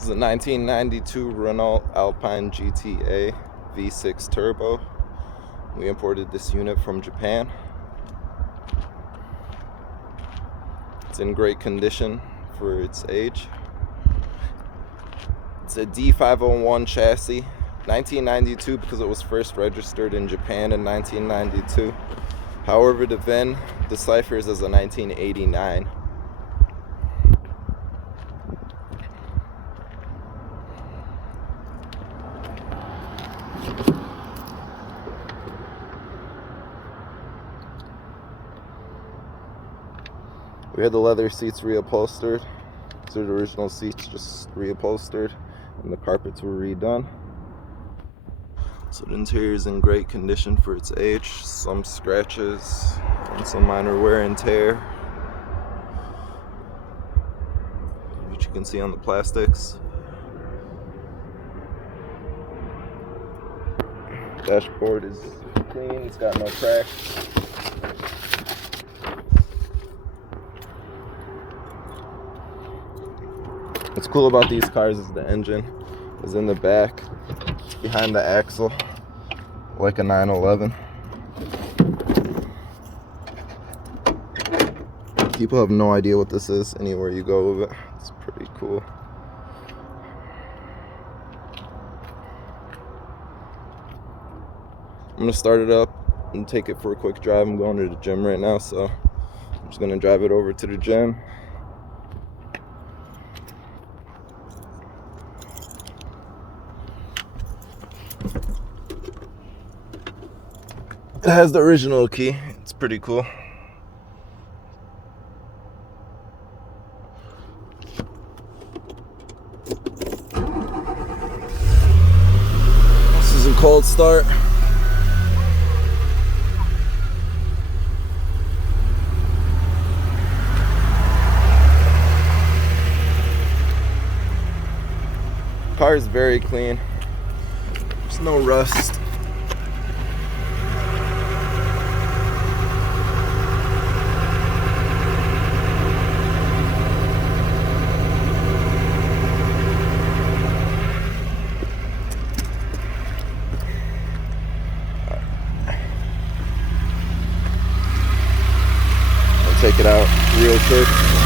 This is a 1992 Renault Alpine GTA V6 Turbo. We imported this unit from Japan. It's in great condition for its age. It's a D501 chassis, 1992 because it was first registered in Japan in 1992. However, the VIN deciphers as a 1989. We had the leather seats reupholstered. These are the original seats, just reupholstered, and the carpets were redone. So the interior is in great condition for its age. Some scratches and some minor wear and tear, which you can see on the plastics. Dashboard is clean, it's got no cracks. What's cool about these cars is the engine is in the back, behind the axle, like a 911. People have no idea what this is anywhere you go with it. It's pretty cool. I'm gonna start it up and take it for a quick drive. I'm going to the gym right now, so I'm just gonna drive it over to the gym. It has the original key. It's pretty cool. This is a cold start. Car is very clean. There's no rust. Take it out real quick.